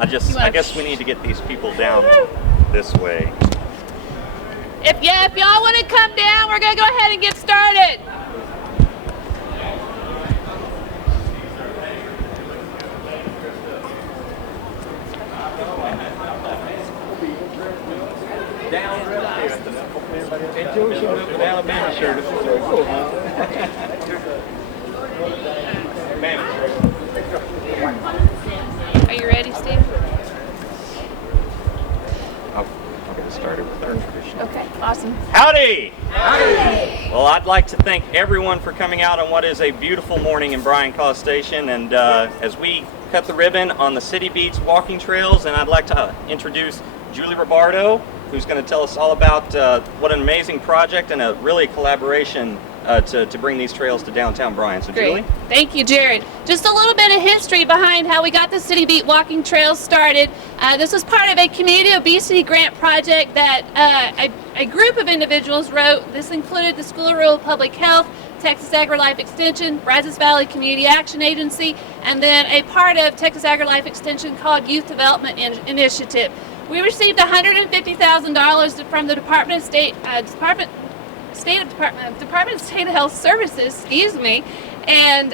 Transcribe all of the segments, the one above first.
I guess we need to get these people down this way. If y'all want to come down, we're going to go ahead and get started. Alabama shirt. This is so cool, huh? Are you ready, Steve? I'll get us started with our tradition. Okay, awesome. Howdy! Howdy! Well, I'd like to thank everyone for coming out on what is a beautiful morning in Bryan College Station, and as we cut the ribbon on the City Beats walking trails, and I'd like to introduce Julie Robardo, who's going to tell us all about what an amazing project and a really collaboration to bring these trails to downtown Bryan. So, Great. Julie? Thank you, Jared. Just a little bit of history behind how we got the City Beat walking trails started. This was part of a community obesity grant project that a group of individuals wrote. This included the School of Rural Public Health, Texas Agri-Life Extension, Brazos Valley Community Action Agency, and then a part of Texas Agri-Life Extension called Youth Development Initiative. We received $150,000 from the Department of State of Health Services, and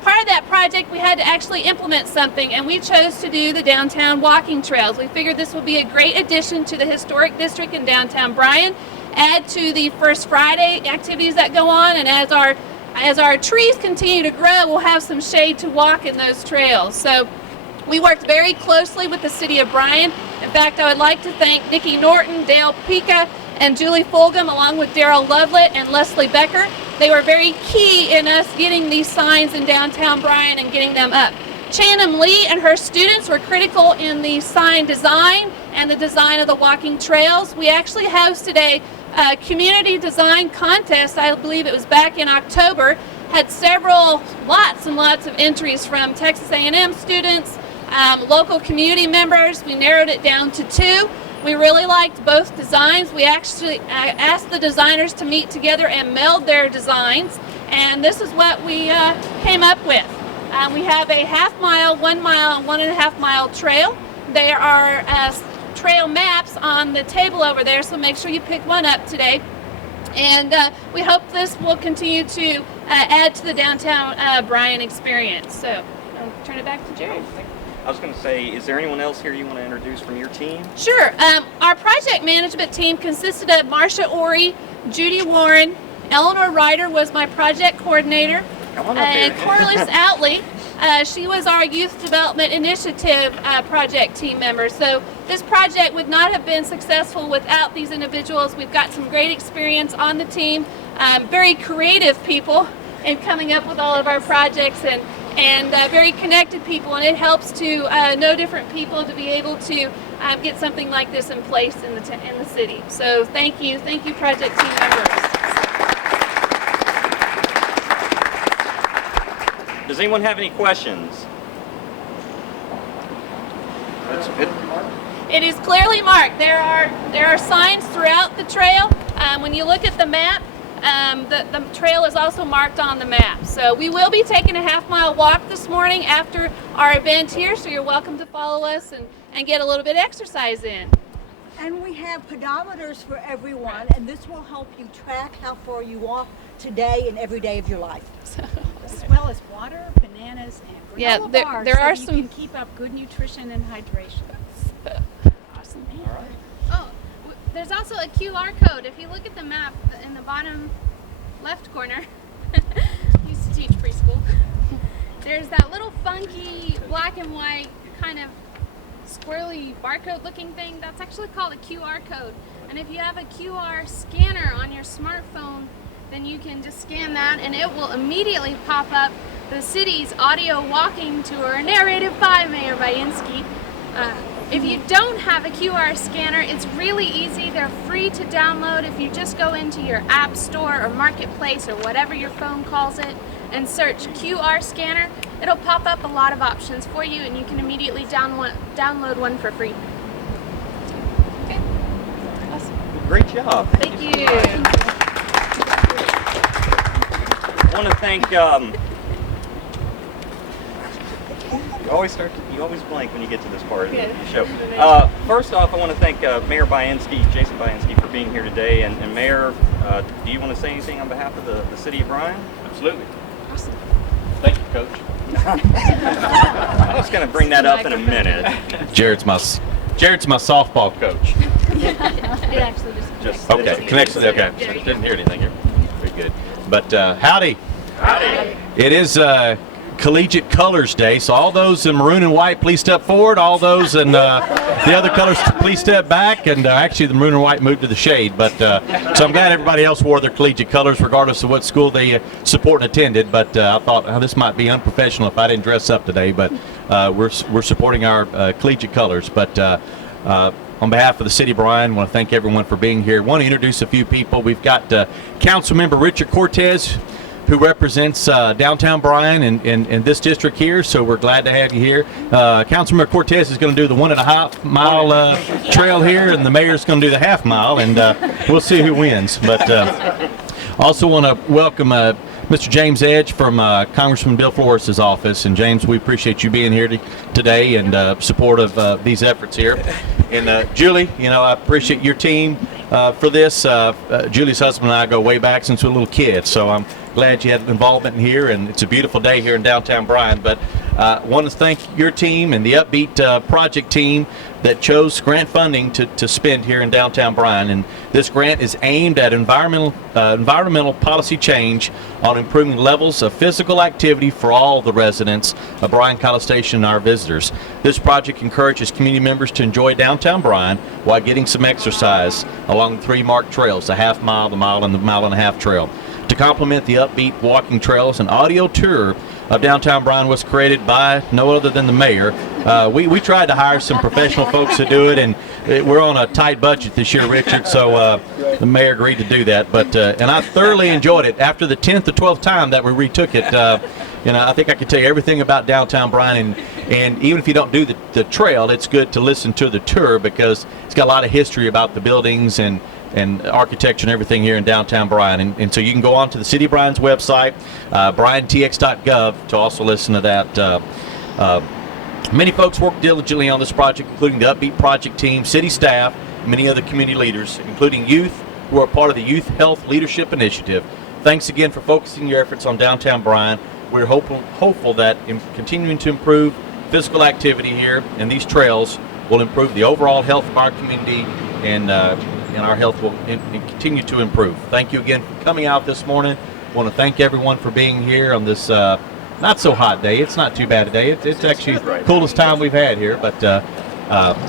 part of that project we had to actually implement something, and we chose to do the downtown walking trails. We figured this would be a great addition to the historic district in downtown Bryan, add to the First Friday activities that go on, and as our trees continue to grow, we'll have some shade to walk in those trails. So we worked very closely with the City of Bryan. In fact, I would like to thank Nikki Norton, Dale Pica, and Julie Fulgham, along with Daryl Lovelet and Leslie Becker. They were very key in us getting these signs in downtown Bryan and getting them up. Chanum Lee and her students were critical in the sign design and the design of the walking trails. We actually hosted a community design contest. I believe it was back in October. Had lots and lots of entries from Texas A&M students, local community members. We narrowed it down to 2. We really liked both designs. We actually asked the designers to meet together and meld their designs, and this is what we came up with. We have a half-mile, 1 mile, and 1.5 mile trail. There are trail maps on the table over there, so make sure you pick one up today. And we hope this will continue to add to the downtown Bryan experience. So I'll turn it back to Jared. I was going to say, is there anyone else here you want to introduce from your team? Sure. Our project management team consisted of Marcia Ori, Judy Warren, Eleanor Ryder was my project coordinator, and Corliss Outley. She was our Youth Development Initiative project team member. So this project would not have been successful without these individuals. We've got some great experience on the team, very creative people in coming up with all of our projects, and very connected people, and it helps to know different people to be able to get something like this in place in the city. So thank you project team members. Does anyone have any questions? It is clearly marked. There are signs throughout the trail. When you look at the map, the trail is also marked on the map. So we will be taking a half-mile walk this morning after our event here, so you're welcome to follow us and get a little bit of exercise in. And we have pedometers for everyone, and this will help you track how far you walk today and every day of your life. As well as water, bananas, and granola bars, there are so some. You can keep up good nutrition and hydration. Awesome. All right. Oh, there's also a QR code. If you look at the map in the bottom left corner, used to teach preschool, there's that little funky black and white kind of squirrely barcode looking thing. That's actually called a QR code. And if you have a QR scanner on your smartphone, then you can just scan that and it will immediately pop up the city's audio walking tour narrated by Mayor Bainski. If you don't have a QR scanner, it's really easy. They're free to download. If you just go into your app store or marketplace or whatever your phone calls it and search QR scanner, it'll pop up a lot of options for you and you can immediately download one for free. Okay. Awesome. Great job. Thank you. I want to thank You always blank when you get to this part of Yeah. the show. First off, I want to thank Mayor Jason Bianski, for being here today. And Mayor, do you want to say anything on behalf of the city of Bryan? Absolutely. Awesome. Thank you, Coach. I was going to bring that up in a minute. Jared's my softball coach. It actually just Okay, connects. Okay, didn't hear anything here. Very good. But howdy. Howdy. It is Collegiate Colors Day, so all those in maroon and white, please step forward. All those in the other colors, please step back. And actually, the maroon and white moved to the shade. But so I'm glad everybody else wore their collegiate colors, regardless of what school they support and attended. But I thought this might be unprofessional if I didn't dress up today. But we're supporting our collegiate colors. But on behalf of the city of Bryan, I want to thank everyone for being here. I want to introduce a few people. We've got Councilmember Richard Cortez, who represents downtown Bryan in this district here, so we're glad to have you here. Councilmember Cortez is going to do the 1.5 mile trail here, and the mayor's going to do the half mile, and we'll see who wins. But also want to welcome Mr. James Edge from Congressman Bill Flores' office. And James, we appreciate you being here today and support of these efforts here. And Julie, I appreciate your team for this. Julie's husband and I go way back since we were little kids, so I'm glad you had involvement in here, and it's a beautiful day here in downtown Bryan. But want to thank your team and the Upbeat project team that chose grant funding to spend here in downtown Bryan. And this grant is aimed at environmental policy change on improving levels of physical activity for all the residents of Bryan College Station and our visitors. This project encourages community members to enjoy downtown Bryan while getting some exercise along the 3 marked trails, the half mile, the mile, and the mile-and-a-half trail. To complement the Upbeat walking trails, an audio tour of downtown Bryan was created by no other than the mayor. We tried to hire some professional folks to do it, and we're on a tight budget this year, Richard, so the mayor agreed to do that. But and I thoroughly enjoyed it. After the 10th or 12th time that we retook it, I think I could tell you everything about downtown Bryan, and even if you don't do the trail, it's good to listen to the tour because it's got a lot of history about the buildings and architecture and everything here in downtown Bryan. And so you can go on to the City of Bryan's website, bryantx.gov, to also listen to that. Many folks work diligently on this project, including the Upbeat project team, city staff, and many other community leaders, including youth who are part of the Youth Health Leadership Initiative. Thanks again for focusing your efforts on downtown Bryan. We're hopeful that in continuing to improve physical activity here and these trails will improve the overall health of our community, and our health will continue to improve. Thank you again for coming out this morning. I want to thank everyone for being here on this not so hot day. It's not too bad a day. It's actually the coolest time we've had here. But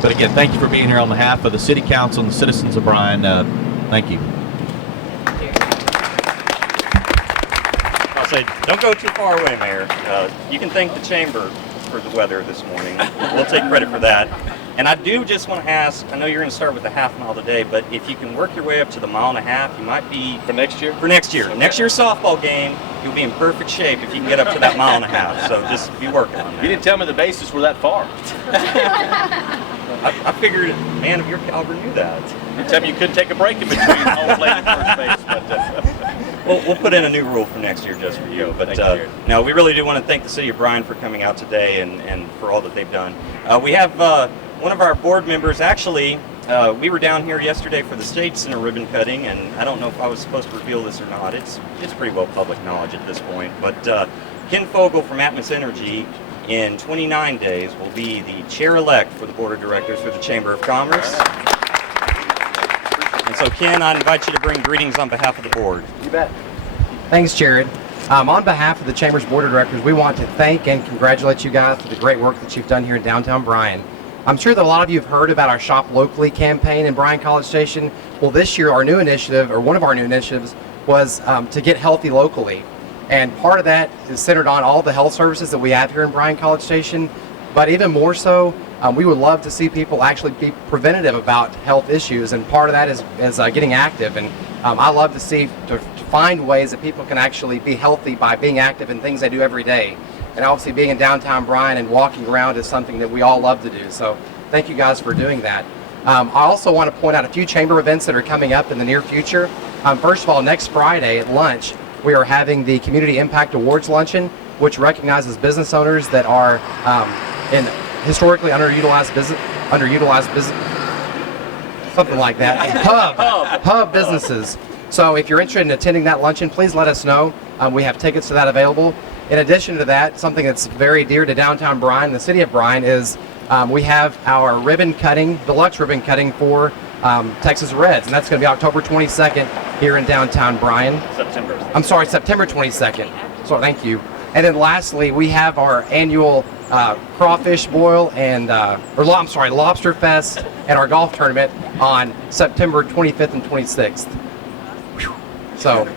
again, thank you for being here on behalf of the City Council and the citizens of Bryan. Thank you. I'll say, don't go too far away, Mayor. You can thank the Chamber for the weather this morning. We'll take credit for that. And I do just want to ask, I know you're going to start with the half mile today, but if you can work your way up to the mile and a half, you might be... For next year? For next year. Next year's softball game, you'll be in perfect shape if you can get up to that mile and a half. So just be working on that. You didn't tell me the bases were that far. I figured a man of your caliber knew that. You tell me you couldn't take a break in between home plate and first base. But We'll put in a new rule for next year just for you. But no, we really do want to thank the City of Bryan for coming out today and for all that they've done. We have one of our board members, actually, we were down here yesterday for the State Center ribbon cutting, and I don't know if I was supposed to reveal this or not. It's pretty well public knowledge at this point. But Ken Fogel from Atmos Energy in 29 days will be the chair-elect for the Board of Directors for the Chamber of Commerce. And so, Ken, I invite you to bring greetings on behalf of the board. You bet. Thanks, Jared. On behalf of the Chamber's Board of Directors, we want to thank and congratulate you guys for the great work that you've done here in downtown Bryan. I'm sure that a lot of you have heard about our Shop Locally campaign in Bryan College Station. Well, this year, our new initiative, or one of our new initiatives, was to get healthy locally. And part of that is centered on all the health services that we have here in Bryan College Station. But even more so, we would love to see people actually be preventative about health issues. And part of that is getting active. And I love to find ways that people can actually be healthy by being active in things they do every day. And obviously being in downtown Bryan and walking around is something that we all love to do. So thank you guys for doing that. I also want to point out a few chamber events that are coming up in the near future. First of all, next Friday at lunch, we are having the Community Impact Awards Luncheon, which recognizes business owners that are in historically underutilized business, something like that, hub businesses. So if you're interested in attending that luncheon, please let us know. We have tickets to that available. In addition to that, something that's very dear to downtown Bryan, the city of Bryan, is we have our ribbon cutting, deluxe ribbon cutting for Texas Reds, and that's going to be October 22nd here in downtown Bryan. September 22nd. So thank you. And then lastly, we have our annual crawfish boil and lobster fest and our golf tournament on September 25th and 26th. Whew. So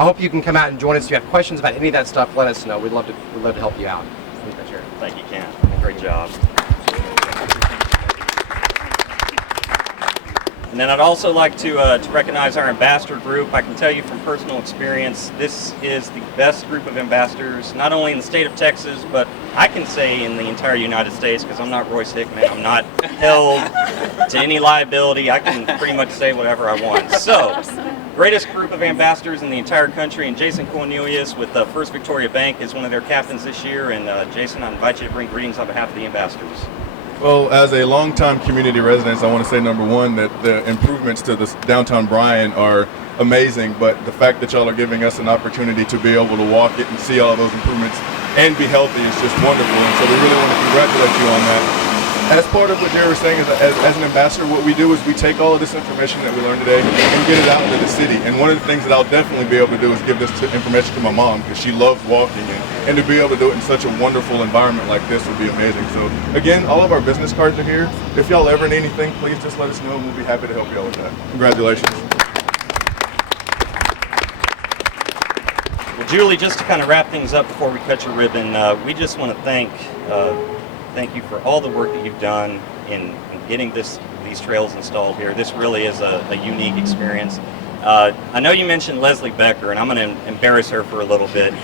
I hope you can come out and join us. If you have questions about any of that stuff, let us know. We'd love to help you out. Thank you, Ken. Great job. And then I'd also like to recognize our ambassador group. I can tell you from personal experience, this is the best group of ambassadors, not only in the state of Texas, but I can say in the entire United States, because I'm not Royce Hickman. I'm not held to any liability. I can pretty much say whatever I want. So, greatest group of ambassadors in the entire country, and Jason Cornelius with First Victoria Bank is one of their captains this year. And Jason, I invite you to bring greetings on behalf of the ambassadors. Well, as a longtime community resident, I want to say, number one, that the improvements to this downtown Bryan are amazing, but the fact that y'all are giving us an opportunity to be able to walk it and see all of those improvements and be healthy is just wonderful, and so we really want to congratulate you on that. As part of what Jerry was saying, as an ambassador, what we do is we take all of this information that we learned today and get it out into the city. And one of the things that I'll definitely be able to do is give this information to my mom, because she loves walking, and to be able to do it in such a wonderful environment like this would be amazing. So again, all of our business cards are here. If y'all ever need anything, please just let us know, and we'll be happy to help y'all with that. Congratulations. Well, Julie, just to kind of wrap things up before we cut your ribbon, we just want to thank you for all the work that you've done in getting these trails installed here. This really is a unique experience. I know you mentioned Leslie Becker, and I'm going to embarrass her for a little bit.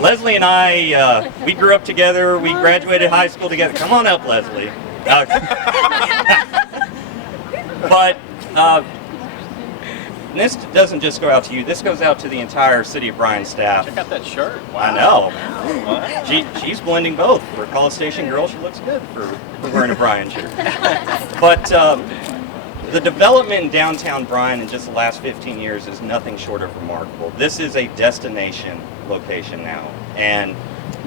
Leslie and I, we grew up together. We graduated high school together. Come on up, Leslie. But this doesn't just go out to you. This goes out to the entire City of Bryan staff. Check out that shirt. Wow. I know. Wow. She's blending both. For a College Station girl, she looks good for wearing a Bryan shirt. But the development in downtown Bryan in just the last 15 years is nothing short of remarkable. This is a destination location now, and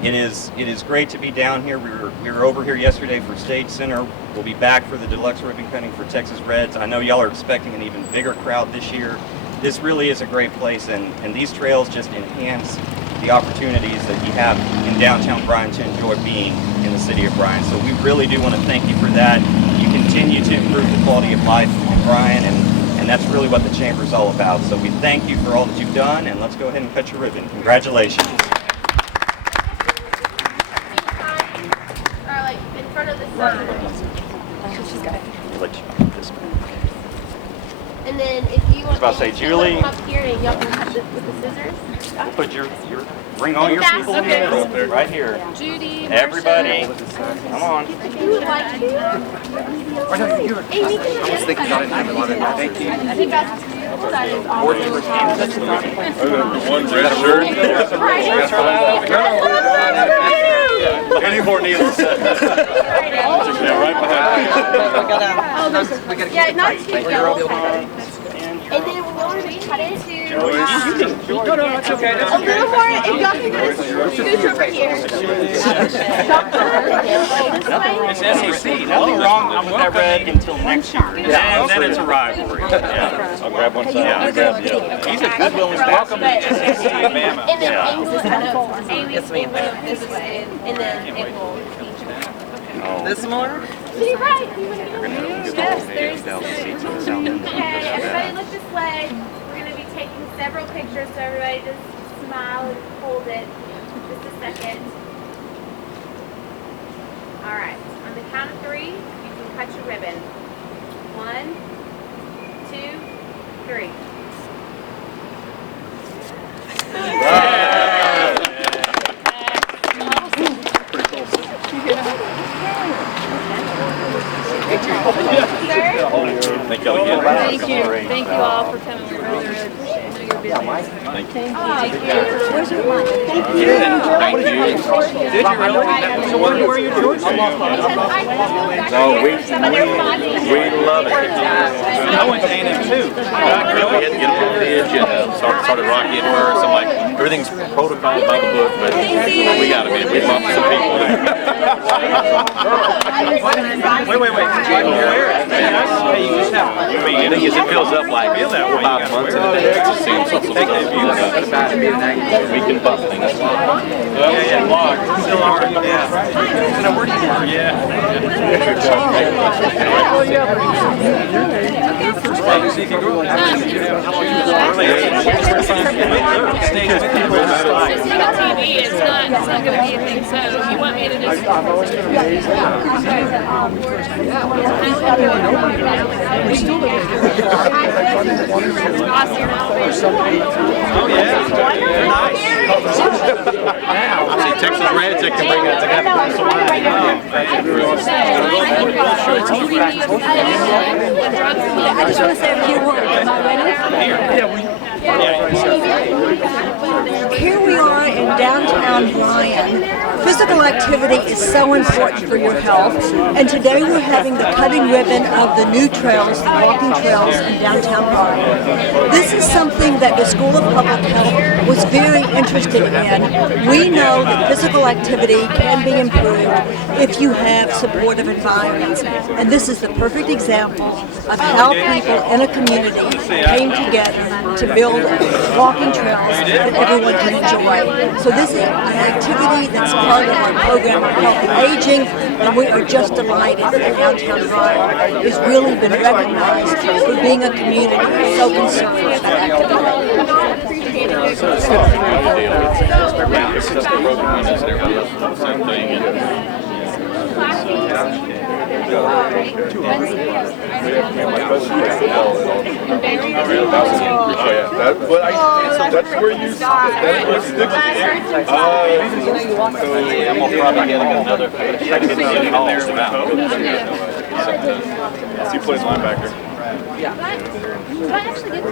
it is great to be down here. We were over here yesterday for Stage Center. We'll be back for the deluxe ribbon cutting for Texas Reds. I know y'all are expecting an even bigger crowd this year. This really is a great place, and these trails just enhance the opportunities that you have in downtown Bryan to enjoy being in the city of Bryan. So we really do want to thank you for that. You continue to improve the quality of life in Bryan, and that's really what the Chamber is all about. So we thank you for all that you've done, and let's go ahead and cut your ribbon. Congratulations. In front of the sun. And then if you want about to say, Julie, come up here and y'all can cut this with the scissors. Put your bring all your people in the middle, right here. Judy, Everybody, come on. if you would like to. Amy, I was thinking about it. I love it. Thank you. I think that is awesome. One red shirt. Any more needles? Yeah, right behind you. Yeah, not too yellow. And then we want to cut it to a little more, and y'all can go scooch over here. It's SEC. Nothing wrong with that red until next year. And then it's a rivalry. Yeah. I'll grab one side. Yeah. He's a goodwill ambassador. And then Amy's is kind of, Amy's will this way, and then it will change. This more? See, right. Yes, there's okay, everybody look this way. We're going to be taking several pictures, so everybody just smile and hold it. Just a second. All right. On the count of 3, you can cut your ribbon. 1, 2, 3. Thank you. Thank you. Thank you all for coming. We really, really appreciate it. I know you're Where's your mic? Thank you. Thank you. Did you really? So where are you, George? No, we love it. I went to A&M too. We had to get them on the edge and started rocking at first. I'm like, everything's protocol by the book, but we got them in. We bumped some people. Wait. Hey, you just have. I mean, the thing is, it fills up like 5 months in a day. It seems so take that view. We can bump things. Yeah. Still are. Yeah. Where do you work? Yeah. TV, it's not going to be a thing, so if you want me to just... Oh yeah, they're nice. See, Texas Reds, they can bring it together. I just want to say a few words. Am I ready? Here we are in downtown Bryan. Physical activity is so important for your health, and today we're having the cutting ribbon of the new trails, the walking trails in downtown Bryan. This is something that the School of Public Health was very interested in. We know that physical activity can be improved if you have supportive environments, and this is the perfect example of how people in a community came together to build walking trails that everyone can enjoy. So this is an activity that's part of our program of healthy aging, and we are just delighted that downtown Bryan has really been recognized for being a community so concerned with that That's where you that's what sticks. I'm gonna probably get another. He plays linebacker. Do I actually get to